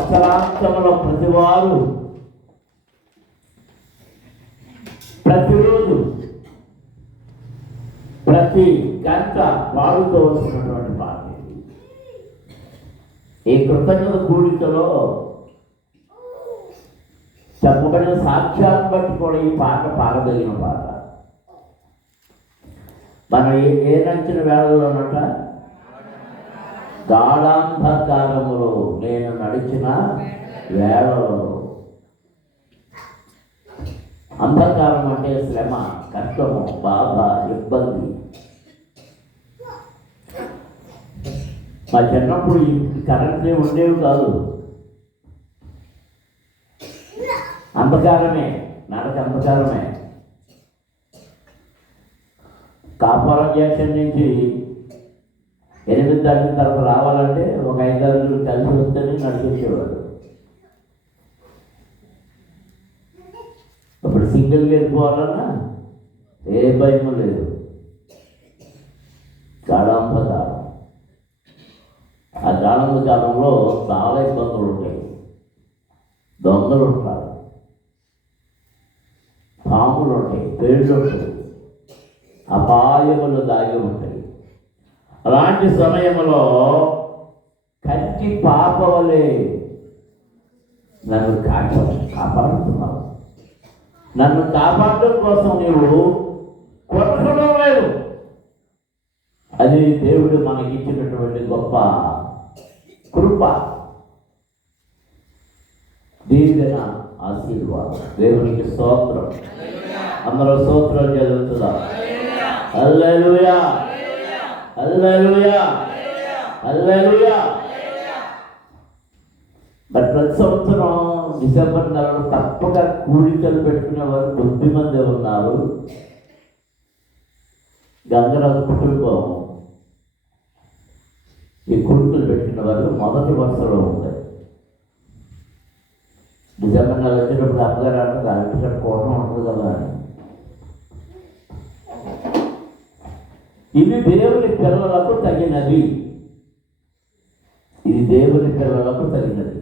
సంవత్సరాంతంలో ప్రతివారు ప్రతిరోజు ప్రతి గంట పాడుకోవాల్సినటువంటి పాట. ఈ కృతజ్ఞత కూడికలో చెప్పబడిన సాక్ష్యాన్ని బట్టి కూడా ఈ పాట పాడగలిగిన పాట. మనం ఏ నచ్చిన వేళలోనట గాఢాంధకారములో నేను నడిచిన వేళలో. అంధకారం అంటే శ్రమ, కష్టము, బాధ, ఇబ్బంది. మా చిన్నప్పుడు ఈ కరెంట్లే ఉండేవి కాదు. అంధకారమే, నడక అంధకారమే. కాపురం జంక్షన్ నుంచి 8 దాటిన తర్వాత రావాలంటే ఒక 5 అడుగులు కలిసి వస్తేనే నడిపించేవాడు. ఇప్పుడు సింగిల్గా వెళ్ళిపోవాలన్నా ఏ భయం లేదు. గాఢాంధకారం. ఆ గాఢాంధకారంలో చాలా ఇబ్బందులు ఉంటాయి. దొంగలు ఉంటారు, పాములు ఉంటాయి, పేర్లు ఉంటాయి, అపాయములు దాగి ఉంటాయి. అలాంటి సమయంలో కంటి పాప వలె నన్ను కాపాడుతున్నావు. నన్ను కాపాడడం కోసం నీవు కొట్టడం లేదు. అది దేవుడు మనకిచ్చినటువంటి గొప్ప కృప, దీవెన, ఆశీర్వాదం. దేవునికి స్తోత్రం. అందరూ స్తోత్రం చదువుతుందా? హల్లెలూయా, హల్లెలూయా, హల్లెలూయా. మరి ప్రతి సంవత్సరం డిసెంబర్ నెలలో తప్పక కూడికలు పెట్టుకునేవారు కొద్దిమంది ఉన్నారు. గంగరాజు కుటుంబం ఈ కూడికలు పెట్టిన వాళ్ళు మొదటి వరుసలో ఉంటాయి. డిసెంబర్ నెల వచ్చేటప్పుడు అమ్మగారు అంటారు అరటి కోటం ఉంటుంది కదా అని. ఇది దేవుని పిల్లలకు తగినది. ఇది దేవుని పిల్లలకు తగినది.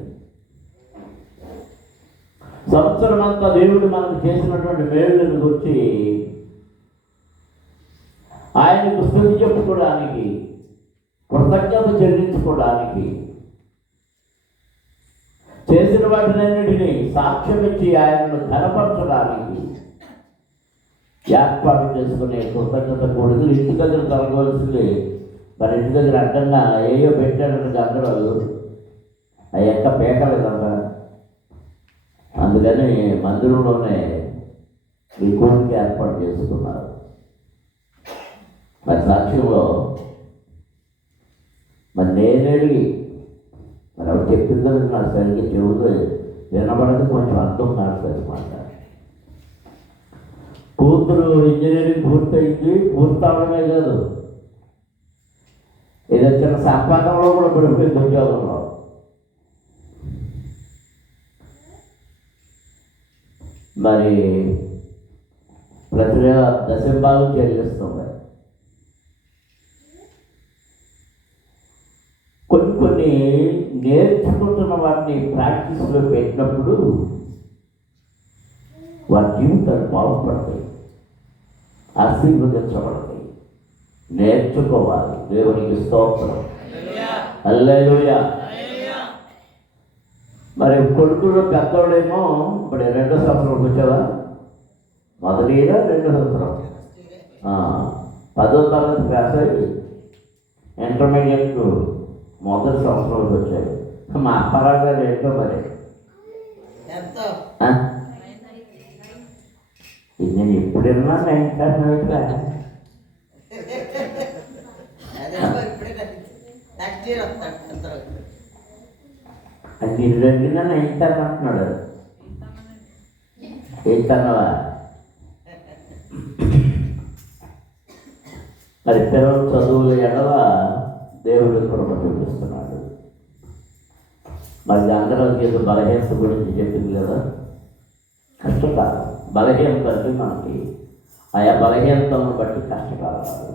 సంవత్సరం అంతా దేవుడు మనకు చేసినటువంటి మేలులను గురించి ఆయనకు స్తుతి చెప్పుకోవడానికి, కృతజ్ఞత చెల్లించుకోవడానికి, చేసిన వాటినన్నిటినీ సాక్ష్యం ఇచ్చి ఆయనను ఘనపరచడానికి ఏర్పాటు చేసుకునే కృతజ్ఞత కొడుకులు ఇంటి దగ్గర జరగవలసింది. మరి ఇంటి దగ్గర అడ్డంగా ఏయో పెట్టాడంటే అందరూ ఆ యొక్క పేకలేదంట. అందుకని మందిరంలోనే ఈ కోరిక ఏర్పాటు చేసుకున్నారు. మరి సాక్ష్యంలో మరి నేనేళ్ళి మరి అవి చెప్పిందని నాకు సరిగ్గా చెవులు వినబడదు, కొంచెం అర్థం కాదు మాట. కూతురు ఇంజనీరింగ్ పూర్తయింది. పూర్తవడమే కాదు, ఏదో చిన్న సంపాదనలో కూడా పడిపోయింది, ఉద్యోగంలో. మరి ప్రతి దశంభాగం చెల్లిస్తుంది. కొన్ని నేర్చుకుంటున్న వాటిని ప్రాక్టీస్లో పెట్టినప్పుడు వారి జీవితాలు బాగుపడతాయి, ఆశీర్వదించబడతాయి. నేర్చుకోవాలి. దేవునికి స్తోత్రం. హల్లెలూయా. మరి కొడుకులు పెద్దోడేమో ఇప్పుడు 2వ సంవత్సరంకి వచ్చావా? మొదటి 2వ సంవత్సరం 10వ తరగతి పాస్ అయ్యి ఇంటర్మీడియట్ మొదటి సంవత్సరంకి వచ్చాయి. మా అప్పారావు గారు ఏంటో మరి నేను ఎప్పుడైనా 9th క్లాస్ అది ఇల్లుడినా 9th అంటున్నాడు. 8th అన్నవా? మరి పిల్లలు చదువులు ఎడల దేవుడు కృప చూపిస్తున్నాడు. మరి అందరూ ఏదో బలహీనత గురించి చెప్పింది కదా. కష్టకాలం, బలహీనత అంటే మనకి ఆయా బలహీనతలను బట్టి కష్టకాలాలు.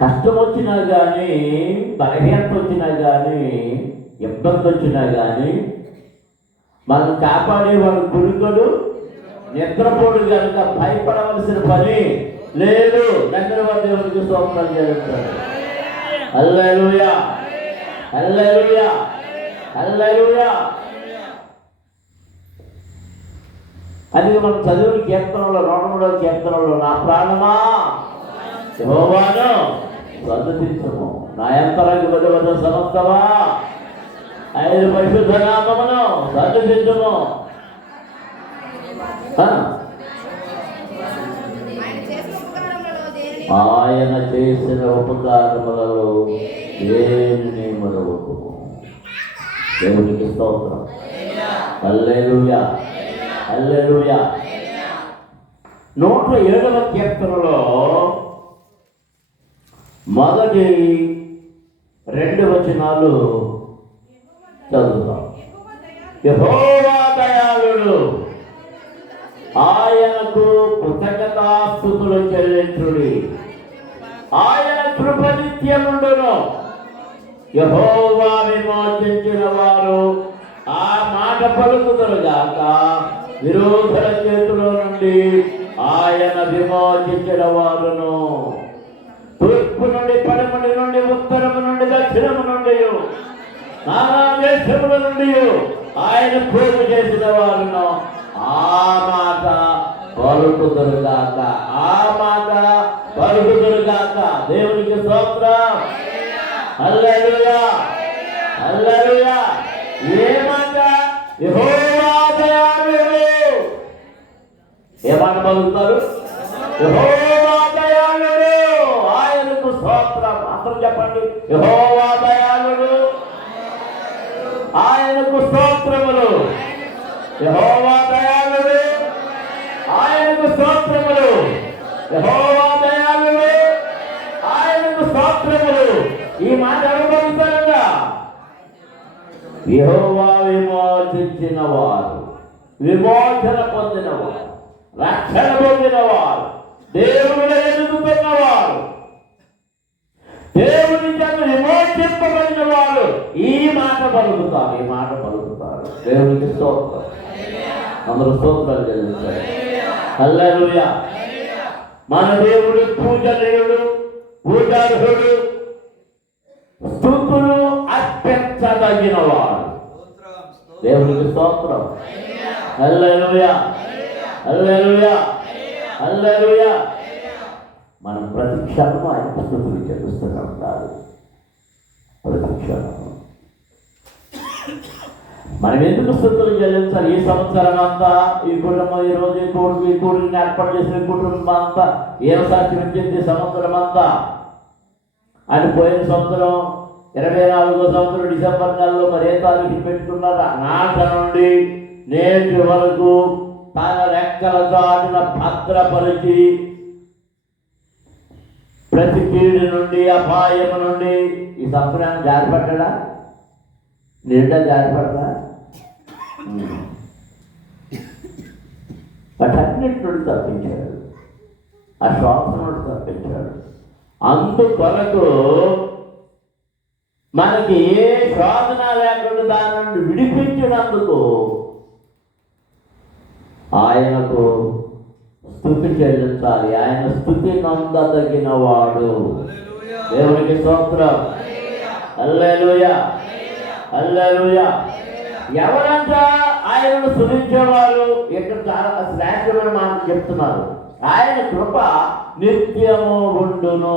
కష్టం వచ్చినా కానీ, బలహీనత వచ్చినా కానీ, ఇబ్బంది వచ్చినా కానీ మనం కాపాడేవాడు కురుకుడు నిద్రపోడు కనుక భయపడవలసిన పని లేదు. దగ్గర వారి దేవుడికి స్తోత్రం చేస్తారు. హల్లెలూయా, హల్లెలూయా, హల్లెలూయా. అది మనం చదివిన కీర్తనలో 103వ కీర్తనలో, నా ప్రాణమా యెహోవాను స్తుతించుము, నా యంతరంగ సమస్తమా ఆయన పరిశుద్ధ నామమును స్తుతించుము. ఆయన చేసిన ఉపకారములలో దేనిని మరొకము. దేవునికి స్తోత్రం. హల్లెలూయా, హల్లెలూయా. 107వ కీర్తనలో మొదటి 2 వచనాలు చదువుతాం. యెహోవా దయాళుడు, ఆయనకు కృతజ్ఞతాస్తుతులు చెల్లించుడి, ఆయన కృప నిత్యముండును. యెహోవా విమోచించిన వారు ఆ మాట పలుకుదురుగాక, విరోధుల చేతుల నుండి ఆయన విమోచించిన వారును. తూర్పు నుండి, పడమటి నుండి, ఉత్తరము నుండి, దక్షిణము నుండి, నానా దేశముల నుండి ఆయన పోగు చేసిన వారును ఆ మాట పలుకుదురుగాక, ఆ మాట పలుకుదురుగాక. దేవునికి స్తోత్రం. హల్లెలూయా, హల్లెలూయా. ఏ మాట? యెహోవా దయాళుడు. ఏ మాట పలుకుతారు? యెహోవా దయాళుడు, ఆయనకు స్తోత్రం. అందరూ చెప్పండి, యెహోవా దయాళుడు, ఆయనకు స్తోత్రములు. యెహోవా దయాళుడు, ఆయనకు స్తోత్రములు. యెహోవా దయాళుడు, ఆయనకు స్తోత్రములు. ఈ మాట ఎవరు పలుకుతారన్నా? యెహోవా విమోచించిన వారు, విమోచన పొందినవారు, రక్షణ పొందినవారు, దేవుని ఎదుగుతున్నవారు, దేవుని చేత విమోచింపబడిన వారు ఈ మాట పలుకుతారు, ఈ మాట పలుకుతారు. దేవునికి స్తోత్రం. అందరూ స్తోత్రాలు చెల్లిస్తారు. హల్లెలూయా. మన దేవుడు పూజనీయుడు, పూజార్హుడు, స్తుతులు అర్పించదగినవాడు. దేవునికి స్తోత్రం. హల్లెలూయా, హల్లెలూయా, హల్లెలూయా. మనం ప్రతి క్షణము ఆయన స్తుతులు చెల్లిస్తూనే ఉండాలి. ప్రతి క్షణము మనం ఎందుకు స్తుతులు చెల్లించాలి? ఈ సంవత్సరం అంతా ఈ కుటుంబం, ఈ రోజు ఈ కూడిని ఏర్పాటు చేసిన కుటుంబం అంతా ఏం సాక్ష్యం ఇచ్చింది? సంవత్సరం అంతా అని. పోయిన సంవత్సరం 24వ సంవత్సరం డిసెంబర్ నెలలో మరి ఏ తారీఖు పెట్టుకున్నారా? నాట నుండి నేటి వరకు తన రెక్కల చాటున భద్రపరిచి ప్రతి కీడు నుండి, అపాయము నుండి ఈ సంవత్సరాన్ని జారిపడ్డా? నిండా జారిపడతా? వాటన్నిటి నుండి తప్పించాడు, ఆ శ్వాస నుండి తప్పించాడు. అందుకొరకు మనకి ఏ శోధన లేకుండా దాని నుండి విడిపించినందుకు ఆయనకు స్తుతి చెల్లించాలి. ఆయన స్తుతి నందదగిన వాడు. దేవునికి స్తోత్రం. హల్లెలూయా, హల్లెలూయా. ఎవరంట ఆయనను స్తుతించేవారు? ఇక్కడ చాలా శ్రేష్టమైన మాట చెప్తున్నారు. ఆయన కృప నిత్యము ఉండును.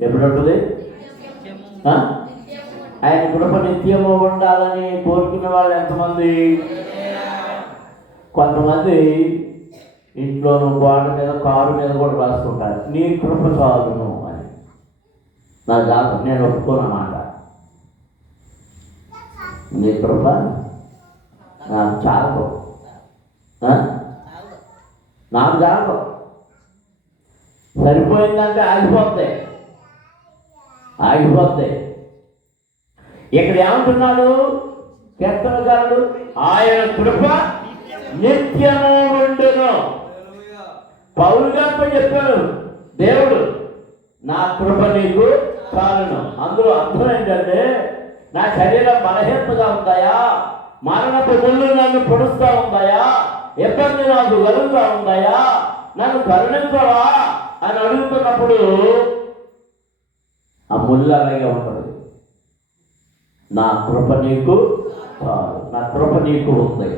ఎప్పుడు ఉంటుంది? ఆయన కృప నిత్యము ఉండాలని కోరుకునే వాళ్ళు ఎంతమంది? కొంతమంది ఇంట్లోనూ గోడ మీద, కారు మీద కూడా రాసుకుంటారు, నీ కృప చాలును అని. నా జాతర నేను ఒప్పుకోనమాట. నీ కృప నాకు చాలు, నాకు చాలు. సరిపోయిందంటే ఆగిపోతాయి, ఆగిపోతాయి. ఇక్కడ ఏమంటున్నాడు కీర్తనకారుడు? ఆయన కృప నిత్యము ఉండును. పౌలు గారితో చెప్పాడు దేవుడు, నా కృప నీకు చాలును. అందులో అర్థం ఏంటంటే నా శరీరం బలహీనతగా ఉందాయా, మరణపు ముళ్ళు నన్ను పొడుస్తూ ఉందాయా, ఇబ్బంది నాకు కలుగుతూ ఉందాయా, నన్ను కరుణించవా అని అడుగుతున్నప్పుడు ఆ ముళ్ళు అలాగే ఉంటుంది. నా కృప నీకు చాలు, నా కృప నీకు ఉంది,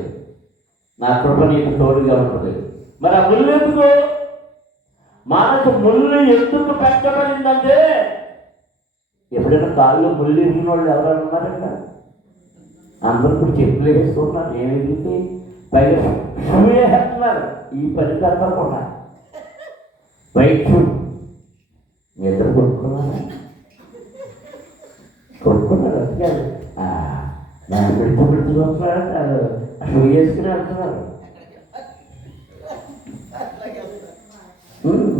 నా కృప నీకు తోడుగా ఉంటుంది. మరి ఆ ముళ్ళు ఎందుకు, మనకు ముళ్ళు ఎందుకు పెట్టబడిందంటే, ఎప్పుడైనా కాళ్ళు ముళ్ళు ఇరిగిన వాళ్ళు ఎవరైనా ఉన్నారంట? అందరూ కూడా చెప్పులు వేసుకుంటున్నారు. ఏమిటి పైగా షూ వేస్తున్నారు. ఈ పని కలపకుండా వైట్ షూ నిద్ర కొనుక్కున్నారా? కొనుక్కున్నారు. అందుకే దాన్ని పెడుతూ వస్తున్నారంటే షూ వేసుకుని వెళ్తున్నారు.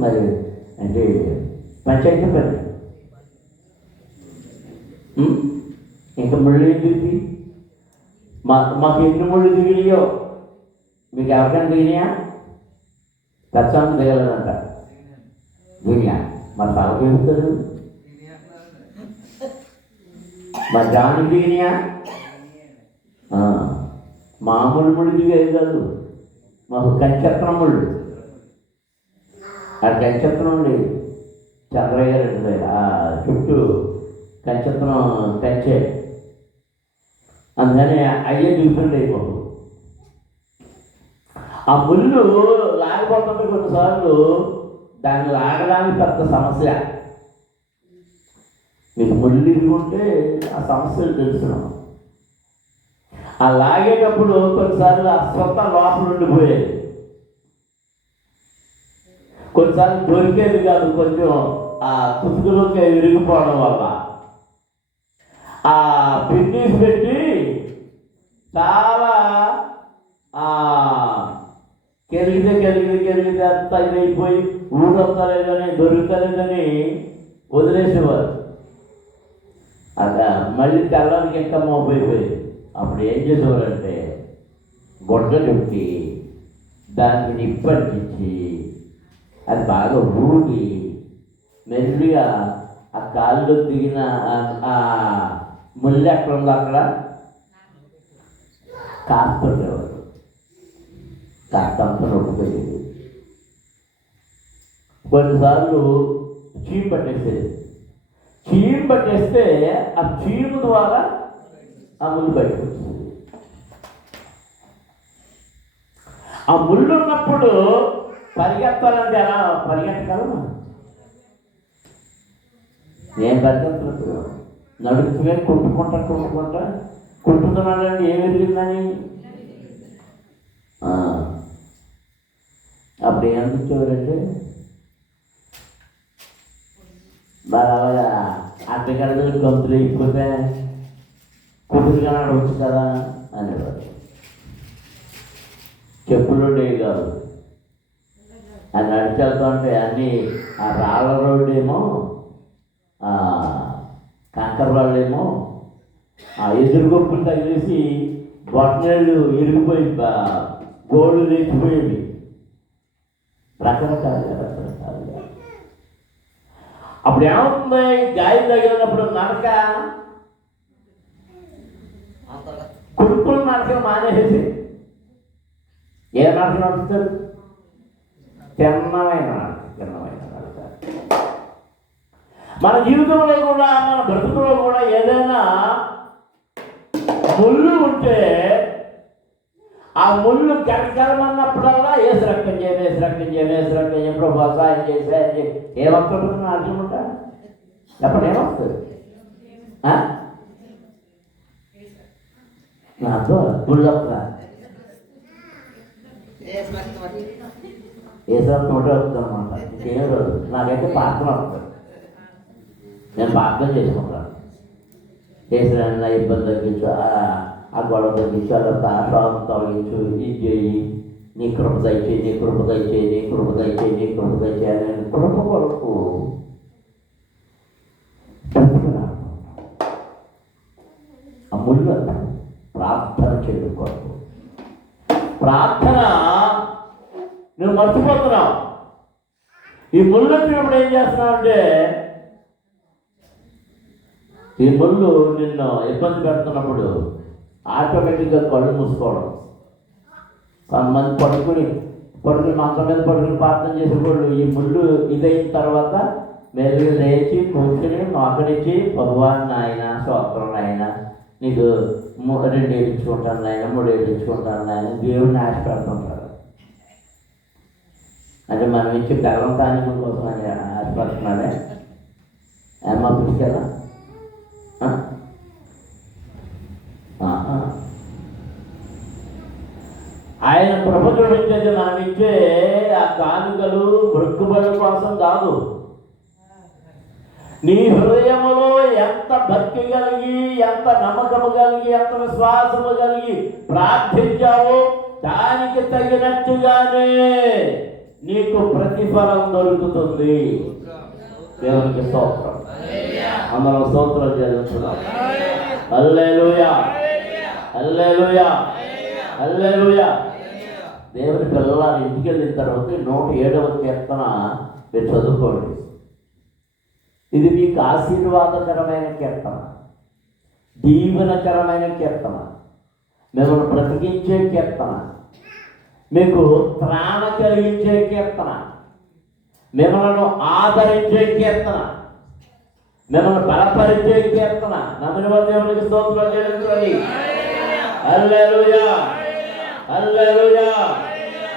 మరి అంటే పంచాయతీ పని ఇంకా ముళ్ళు ఎందుకు? మాకు ఎన్ని ముళ్ళు దిగినాయో మీకు ఎవరికైనా దిగినాయా? ఖచ్చితంగా దిగలేదంట. దిగినా మరి తలకి వెళ్తారు. మరి దానికి దిగినాయా? మామూలు ముళ్ళు దిగేది కాదు, మాకు కంచక్రం ముళ్ళు. ఆ కంచక్రం ఉండి చంద్రయ్య గారు చుట్టూ కంచక్రం కంచే, అందుకని అయ్యే దిగుతుండే మాకు. ఆ ముళ్ళు లాగిపోతుంటే కొన్నిసార్లు దాన్ని లాగడానికి పెద్ద సమస్య. మీకు ముళ్ళు ఇరుగుంటే ఆ సమస్యలు తెలుసున్నాం. ఆ లాగేటప్పుడు కొన్నిసార్లు ఆ స్వత లోపల ఉండిపోయేది, కొన్నిసార్లు దొరికేది కాదు. కొంచెం ఆ కుతుకులోకి విరిగిపోవడం వల్ల ఆ పిన్నీస్ పెట్టి చాలా కెరిగితే అంతా ఇదైపోయి ఊడొక్కలేదని దొరుకుతలేదని వదిలేసేవారు. అలా మళ్ళీ తెల్లారికి ఇంకా మోపైపోయేది. అప్పుడు ఏం చేసేవారంటే గుడ్డ చుట్టి దానికి నిప్పంటించి అది బాగా ఊడి మెల్లిగా ఆ కాళ్ళు దిగిన ఆ ముళ్ళు ఎక్కడ ఉందో అక్కడ కాస్తుండేవాడు. కాస్తంత నొప్పిపోయేది. కొన్నిసార్లు చీము పట్టేసేది. చీము పట్టేస్తే ఆ చీము ద్వారా ఆ ముళ్ళు బయటకు వచ్చింది. ఆ ముళ్ళు ఉన్నప్పుడు పరిగెత్తాలంటే ఎలా పరిగెత్తగలమా? నేను పరిగెత్తలేదు, నడుచుకునే కుంటున్నాడండి. ఏం ఎదిగిందని అప్పుడు ఏమనిపించేవారంటే బాగా అడ్డగడలు గొంతులు అయిపోతే కుదురుగా నడవచ్చు కదా అనేవారు. చెప్పులు ఉండేవి కాదు. అది నడిచేస్తుంటే అన్నీ ఆ రాళ్ళ రోడ్డు ఏమో, కంకర రాళ్ళు ఏమో ఆ ఎదురు గొప్పలు తగిలేసి బొట్టనేళ్ళు ఇరిగిపోయి గోళ్ళు లేచిపోయేవి. రకరకాలుగా అప్పుడు ఏమవుతుంది? గాయం తగిలినప్పుడు నడక కుడుకులు నడకలు మానేసి ఏ నడక నడుస్తారు? తిన్నమైన నడక. మన జీవితంలో కూడా, మన బ్రతుకులో కూడా ఏదైనా ముళ్ళు ఉంటే ఆ ముళ్ళు కరకరమన్నప్పుడల్లా ఏసు రక్తం చేయండి ప్రభు సాయం చేసి ఏమవుతుంటుంది అర్థం ఉంటా? ఎప్పుడు ఏమవుతుంది? నాతో ముళ్ళు వస్తుందా? ఏసు రక్తం ఒకటే వస్తుంది అనమాట. ఇంకేం రోజు నాకైతే ప్రార్థన వస్తుంది. నేను ప్రార్థన చేసుకుంటాను. చేసిన ఇబ్బంది తగ్గించు, ఆ గొడవ తగ్గించు, అలా శోభం తొలగించు, ఇది చేయి, నీ కృప దయచేయి, నీ కృప దయచేయి, నీ కృప దయచేయి, నీ కృప దయచేయాలి. కృప కొరకు ఆ ముళ్ళు ప్రార్థన చేయడం కొరకు. ప్రార్థన నువ్వు మర్చిపోతున్నావు. ఈ ముళ్ళు వచ్చినప్పుడు ఏం చేస్తున్నావు అంటే ఈ ముళ్ళు నిన్ను ఇబ్బంది పెడుతున్నప్పుడు ఆటోమేటిక్గా కళ్ళు మూసుకోవడం. కొంతమంది పడుకుని మంచం మీద పడుకుని ప్రార్థన చేసేవాళ్ళు ఈ ముళ్ళు ఇదైన తర్వాత మెరుగు లేచి కూర్చుని మోకరించి భగవాన్ నాయన స్తోత్రం నాయన, నీకు 2 ఏడించుకుంటాను నాయన, 3 ఏడించుకుంటాను నాయన, దేవుడిని ఆశపడుతుంటారు. అంటే మనం ఇచ్చే గర్వం కానికం కోసం అని ఆశపడుతున్నాడే ఏమా పిలిచారా? ఆయన కృప చూపించేది మనం ఇచ్చే ఆ కానుకలు మొక్కుబడి కోసం కాదు. నీ హృదయములో ఎంత భక్తి కలిగి, ఎంత నమ్మకము కలిగి, ఎంత విశ్వాసము కలిగి ప్రార్థించావో దానికి తగినట్టుగానే నీకు ప్రతిఫలం దొరుకుతుంది. దేవునికి స్తోత్రం. అందరం స్తోత్రం చేస్తున్నాం. హల్లెలూయా, హల్లెలూయా, హల్లెలూయా. దేవుని పిల్లలు ఇంటికి వెళ్ళిన తర్వాత 107వ కీర్తన మీరు చదువుకోండి. ఇది మీకు ఆశీర్వాదకరమైన కీర్తన, దీవెనకరమైన కీర్తన, మిమ్మల్ని బ్రతికించే కీర్తన, మీకు త్రాణ కలిగించే కీర్తన, మిమ్మల్ని ఆదరించే కీర్తన, మిమ్మల్ని బలపరిచే కీర్తన. నమ్మిన వారు దేవునికి స్తోత్రం చేయండి. హల్లెలూయా, హల్లెలూయా.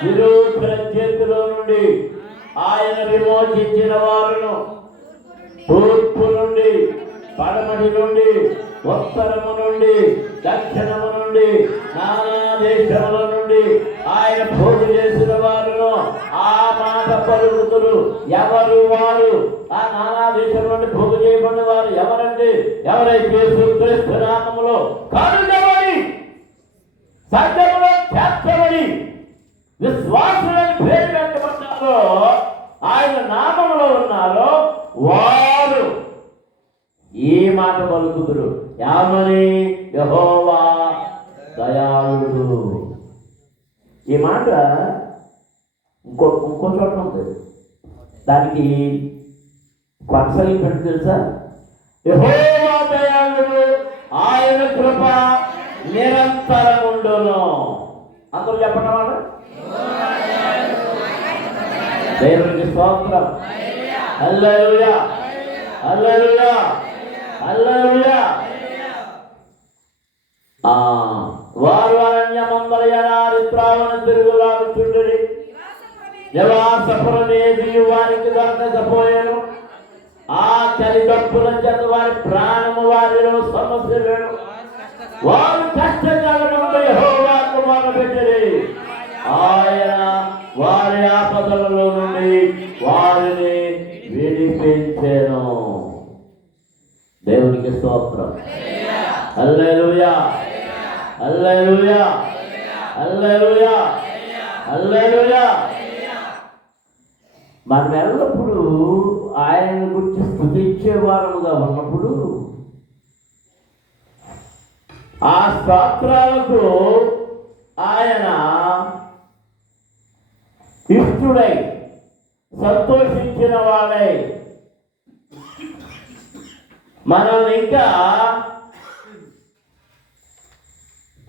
విరోధుల చేతిలో నుండి ఆయన విమోచించిన వారును, తూర్పు నుండి, పడమటి నుండి, ఉత్తరము నుండి, దక్షిణము నుండి, నానా దేశముల నుండి ఆయన పోగు చేసిన వారును ఆ మాట పలుకుతురు. ఎవరు వారు? ఆ నానా దేశం నుండి పోగు చేయబడిన వారు ఎవరండి? ఎవరైతే క్రీస్తు నామములో కనుగొని సంఘములో చేర్చబడి విశ్వాసులని పేరు పెట్టబడ్డారో, ఆయన నామములో ఉన్నారో వారు ఈ మాట పలుకుతురు. యామని యెహోవా దయాళుడు. ఈ మాట ఇంకో చోట ఉంది. దానికి కొనసాగింపు తెలుసా? యెహోవా దయాళుడు, ఆయన కృప నిరంతరం ఉండును. అందరూ చెప్పండి మాట. దేవునికి స్తోత్రం. హల్లెలూయా, హల్లెలూయా, హల్లెలూయా. వారు అరణ్యమందర ఎడారిత్రావణ తిరుగులాడుచుండిరి, నివాసపురమేది వారికి దొరకకపోయాను. ఆ చలిగప్పుల చేత వారి ప్రాణము వారిలో సమస్యలను వారు కష్టకాలములో యెహోవాకు మొరపెట్టిరి. ఆయన వారి ఆపదలలో నుండి వారిని విడిపించెను. దేవునికి స్తోత్రం. హల్లెలూయా, హల్లెలూయా, హల్లెలూయా, హల్లెలూయా. మనం ఎల్లప్పుడూ ఆయన గురించి స్తుతించే వారముగా ఉన్నప్పుడు ఆ స్తోత్రాలకు ఆయన ఇష్టుడై సంతోషించిన వాడై మనల్ని ఇంకా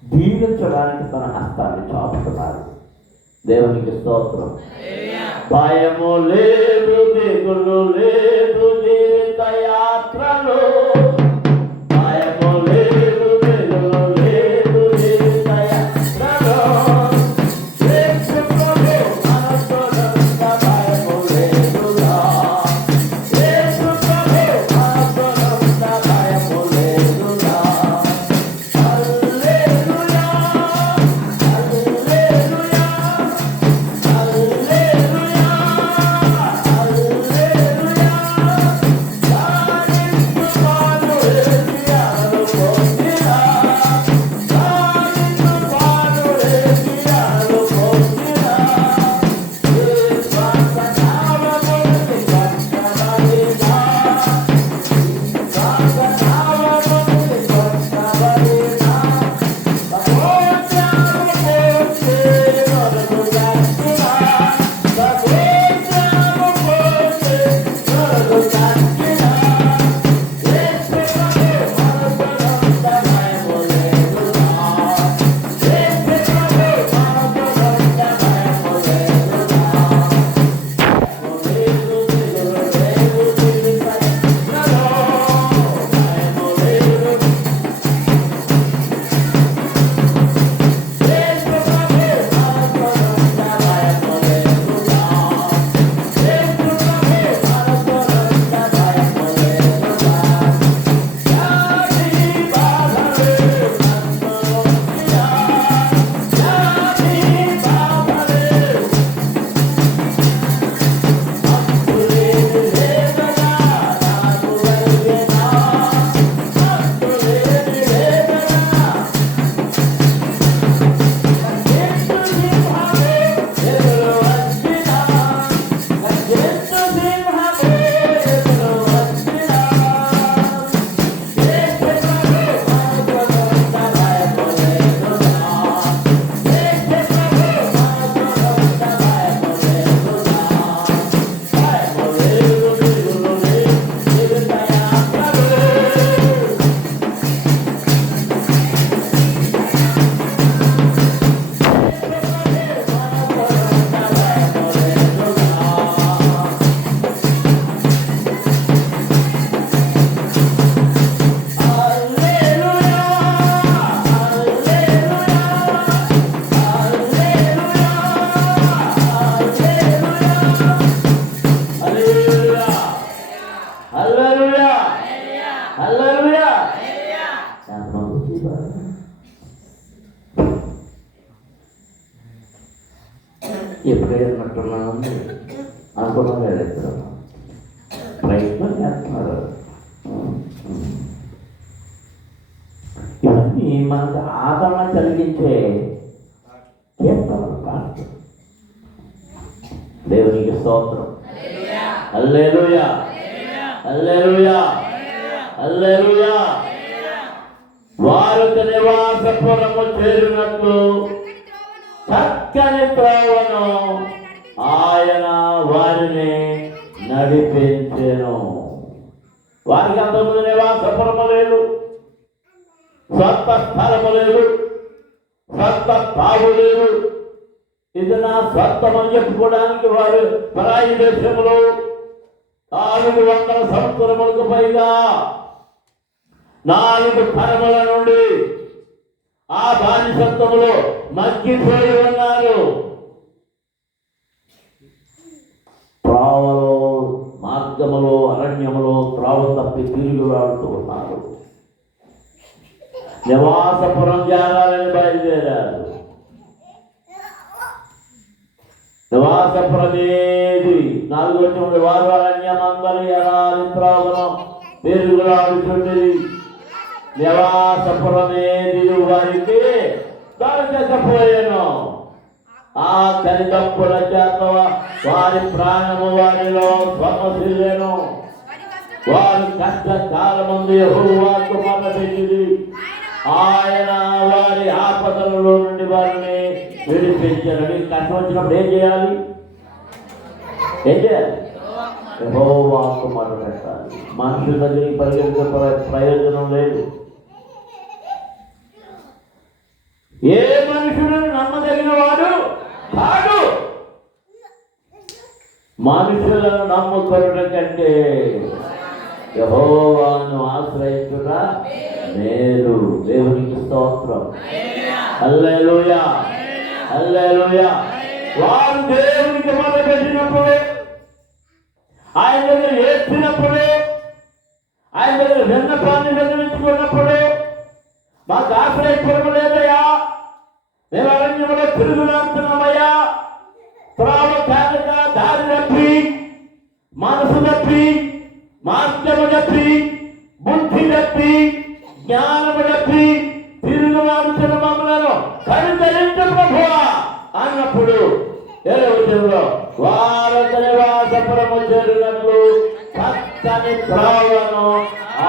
దీవించడానికి తన హస్తాన్ని చాపుతున్నారు. దేవునికి స్తోత్రం. భయము లేదు, దిగులు లేదు జీవిత యాత్రలో. భయము లేదు, దిగులు లేదు జీవిత యాత్రలో. Bye. ఎప్పుడేదన్నట్టున్నాను అనుకున్నాం లేదు, ఎప్పుడు ప్రయత్నం చేస్తున్నారు. ఇవన్నీ మనకు ఆదరణ కలిగించే కీర్తనలు, పాటలు. దేవునికి స్తోత్రం. హల్లెలూయా, హల్లెలూయా, హల్లెలూయా. వారు నివాసపురము చేరినట్లు చక్కని త్రోవను ఆయన వారిని నడిపించెను. వారికి అంతకుముందు నివాసపురము లేదు, స్వంత స్థలము లేదు, స్వంత తావు లేదు. ఇది నా స్వంతం అని చెప్పుకోవడానికి వారు పరాయి దేశంలో 400 సంవత్సరములకు పైగా 4 తరముల నుండి ఆ బానిసత్వములో మగ్గిపోయి ఉన్నారు. త్రావలో, మార్గములో, అరణ్యములో త్రావ తప్పి తిరిగి వాడుతూ ఉన్నారు. నివాసపురం చేరాలని బయలుదేరారు. నివాసపురమేది 4వ వచనంలో వారు అరణ్యమందరి ఎడారి త్రావను తిరుగులాడుచుండిరి. నివాసపురమేది వారికి దొరకకపోయెను. ఆ కలిదప్పుల చేత వారి ప్రాణము వారిలో సమసిల్లెను. వారు కష్టకాలమందు యెహోవాకు మొరపెట్టిరి. ఆయన వారి ఆపదలలో నుండి వారిని విడిపించను. కష్టం వచ్చినప్పుడు ఏం చేయాలి? యెహోవాకు మొరపెట్టాలి. మనుషుల దగ్గరికి పరిగెత్తే ప్రయోజనం లేదు. ఏ మనుషుడు నమ్మదగిన వాడు కాదు. మనుషులను నమ్ముకొనుట కంటే యెహోవాను ఆశ్రయించుట మేలు. దేవునికి స్తోత్రం. హల్లెలూయా, హల్లెలూయా. వారు దేవునికి మొదలుపెట్టినప్పుడు, ఆయన దగ్గర ఏడ్చినప్పుడు, ఆయన దగ్గర విన్నపాన్ని విన్నవించుకున్నప్పుడు, మాకు ఆశ్రయపురము లేదయా, మేము అరణ్యములో తిరుగులాడుతున్నామయ్యా, త్రావ కానక దారి తప్పి, మనసు తప్పి, మార్గము తప్పి, బుద్ధి తప్పి, జ్ఞానము తప్పి తిరుగులాడుతున్న మమ్మలను కనుకరించు ప్రభువా అన్నప్పుడు వారంత నివాసపురము చేరినట్లు చక్కని త్రావను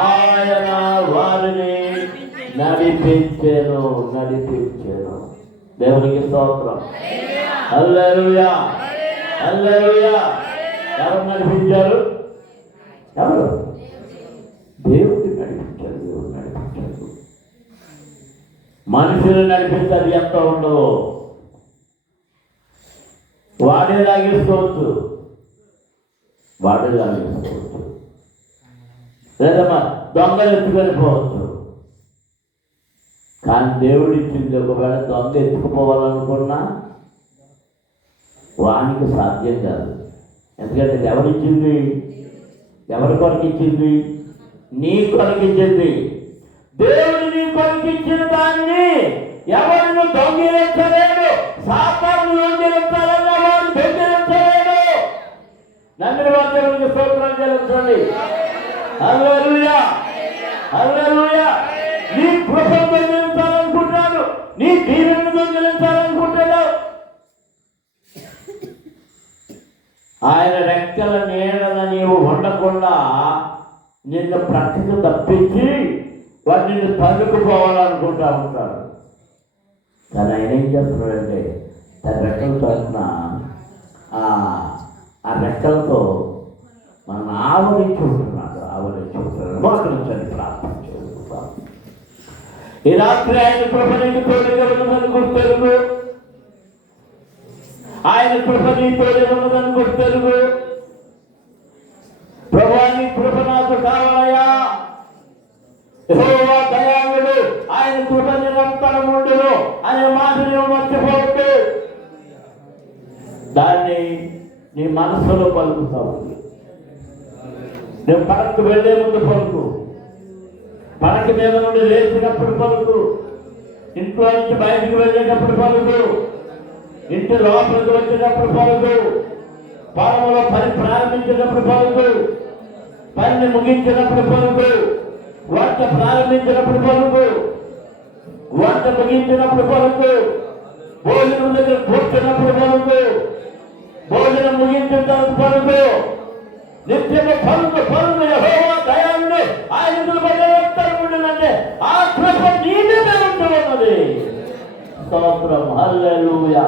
ఆయన వారిని నడిపించెను. దేవునికి స్తోత్రం. హల్లెలూయా, హల్లెలూయా. ఎవరు నడిపించారు? ఎవరు? దేవుడిని నడిపించారు. దేవుడు నడిపించారు. మనుషులు నడిపించాలి ఎంత ఉండవు. వాడే లాగేసుకోవచ్చు, లేదా దొంగలు ఎత్తుకొని పోవచ్చు. కానీ దేవుడు ఇచ్చింది ఒకవేళ దొంగ ఎత్తుకుపోవాలనుకున్నా వానికి సాధ్యం కాదు. ఎందుకంటే ఎవరిచ్చింది? ఎవరి కొరకు ఇచ్చింది? నీ కొరకు ఇచ్చింది. దేవుడు నీ కొరకు ఇచ్చిన దాన్ని ఎవరిని దొంగిలించలేడు. సాతాను దొంగిలించాలన్న వాడు దొంగిలించలేడు. నమ్మిన వాక్యానికి స్తోత్రం చెల్లించండి. హల్లెలూయా, హల్లెలూయా. నీ కృపను దొంగిలించాలనుకుంటున్నాడు, నీ దీవెనను దొంగిలించాలనుకుంటున్నాడు. ఆయన రెక్కల నీడన నీవు ఉండకుండా నిన్ను ప్రక్కకు తప్పించి వాడు నిన్ను తన్నుకుపోవాలనుకుంటా ఉంటాడు. కానీ ఆయన ఏం చేస్తున్నాడంటే తన రెక్కలతో ఆ రెక్కలతో మనం ఆవరించుకుంటున్నాడు. మోకరించండి, ప్రార్థన చేసుకుంటాం. ఈ రాత్రి ఆయన కృప నీకు తోడుగా ఉన్నదని గుర్తెరుగు. ఆయన కృప నీ తోడుగా ఉన్నదని గుర్తెరుగు. ప్రభువా నీ కృప నాకు కావాలయ్యా. యెహోవా దయాళుడు, ఆయన కృప నిరంతరముండును అనే మాటను మర్చిపోవద్దు. దాన్ని నీ మనసులో పలుకుతావు. నువ్వు పడకు వెళ్ళే ముందు పలుకు. పడక మీద నుండి లేచినప్పుడు పలుకు, ఇంట్లో నుంచి బయటికి వెళ్ళేటప్పుడు పలుకు, ఇంటి లోపలికి వచ్చేటప్పుడు పలుకు, పొలంలో పని ప్రారంభించేటప్పుడు పలుకు, పనిని ముగించినప్పుడు పలుకు, వంట ప్రారంభించినప్పుడు పలుకు, వంట ముగించినప్పుడు పలుకు, భోజనం దగ్గర కూర్చున్నప్పుడు పలుకు, భోజనం ముగించిన తర్వాత పలుకు, నిత్యము పలుకు పలుకు. యెహోవా దయాళుడు, ఆయన అంటే ఆ కృప నీ మీద ఉంటూ ఉన్నది. స్తోత్రం. హల్లెలూయా.